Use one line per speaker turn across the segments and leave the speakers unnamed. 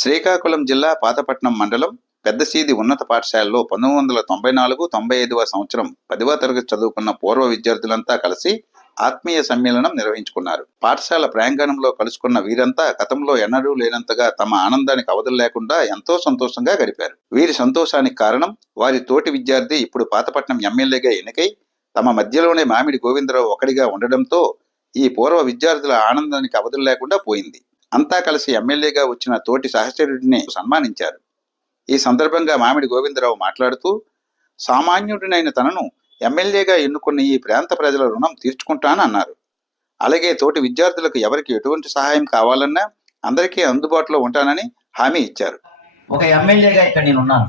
శ్రీకాకుళం జిల్లా పాతపట్నం మండలం పెద్దసీది ఉన్నత పాఠశాలలో పంతొమ్మిది వందల తొంభై నాలుగు తొంభై ఐదవ సంవత్సరం పదివ తరగతి చదువుకున్న పూర్వ విద్యార్థులంతా కలిసి ఆత్మీయ సమ్మేళనం నిర్వహించుకున్నారు. పాఠశాల ప్రాంగణంలో కలుసుకున్న వీరంతా గతంలో ఎన్నడూ లేనంతగా తమ ఆనందానికి అవధులు లేకుండా ఎంతో సంతోషంగా గడిపారు. వీరి సంతోషానికి కారణం వారి తోటి విద్యార్థి ఇప్పుడు పాతపట్నం ఎమ్మెల్యేగా ఎన్నికై తమ మధ్యలోనే మామిడి గోవిందరావు ఒకడిగా ఉండడంతో ఈ పూర్వ విద్యార్థుల ఆనందానికి అవధులు లేకుండా పోయింది. అంతా కలిసి ఎమ్మెల్యేగా వచ్చిన తోటి సహచరుడిని సన్మానించారు. ఈ సందర్భంగా మామిడి గోవిందరావు మాట్లాడుతూ సామాన్యుడినైన తనను ఎమ్మెల్యేగా ఎన్నుకున్న ఈ ప్రాంత ప్రజల రుణం తీర్చుకుంటానన్నారు. అలాగే తోటి విద్యార్థులకు ఎవరికి ఎటువంటి సహాయం కావాలన్నా అందరికీ అందుబాటులో ఉంటానని హామీ ఇచ్చారు.
ఒక ఎమ్మెల్యేగా ఇక్కడ నేను ఉన్నాను.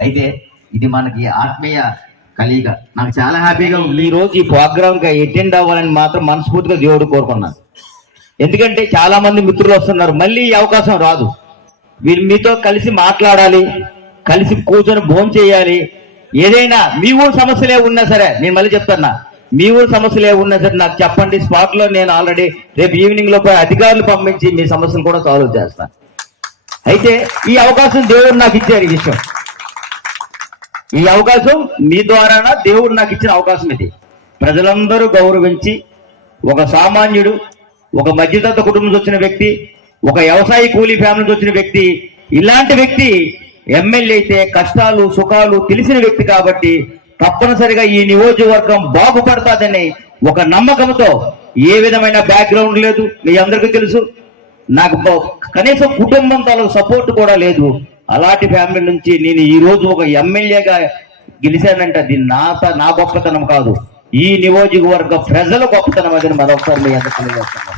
అయితే ఇది మనకి ఆత్మీయ కలియిక నాకు చాలా హ్యాపీగా ఉంది. ఈ రోజు ఈ ప్రోగ్రామ్కి అటెండ్ అవ్వాలని మాత్రం మనస్ఫూర్తిగా దేవుడు కోరుకున్నాను. ఎందుకంటే చాలా మంది మిత్రులు వస్తున్నారు. మళ్ళీ ఈ అవకాశం రాదు. వీళ్ళు మీతో కలిసి మాట్లాడాలి కలిసి కూర్చొని భోజనం చేయాలి. ఏదైనా మీ ఊరు సమస్యలే ఉన్నా సరే నేను మళ్ళీ చెప్తున్నా మీ ఊరు సమస్యలే ఉన్నా సరే నాకు చెప్పండి. స్పాట్లో నేను ఆల్రెడీ రేపు ఈవినింగ్లో అధికారులు పంపించి మీ సమస్యలు కూడా సాల్వ్ చేస్తాను అయితే ఈ అవకాశం దేవుడు నాకు ఇచ్చారు ఈ విషయం. ఈ అవకాశం మీ ద్వారానా? దేవుడు నాకు ఇచ్చిన అవకాశం ఇది. ప్రజలందరూ గౌరవించి ఒక సామాన్యుడు ఒక మధ్యతత్వ కుటుంబం నుంచి వచ్చిన వ్యక్తి ఒక వ్యవసాయ కూలీ ఫ్యామిలీ నుంచి వచ్చిన వ్యక్తి ఇలాంటి వ్యక్తి ఎమ్మెల్యే అయితే కష్టాలు సుఖాలు తెలిసిన వ్యక్తి కాబట్టి తప్పనిసరిగా ఈ నియోజకవర్గం బాగుపడతాదని ఒక నమ్మకంతో ఏ విధమైన బ్యాక్గ్రౌండ్ లేదు మీ అందరికీ తెలుసు. నాకు కనీసం కుటుంబం తాలూకు సపోర్ట్ కూడా లేదు. అలాంటి ఫ్యామిలీ నుంచి నేను ఈ రోజు ఒక ఎమ్మెల్యేగా గెలిచానంటే అది నా నా గొప్పతనం కాదు. ఈ నియోజకవర్గ ప్రజల గొప్పతనం అదని మరొకసారి మీ అందరికీ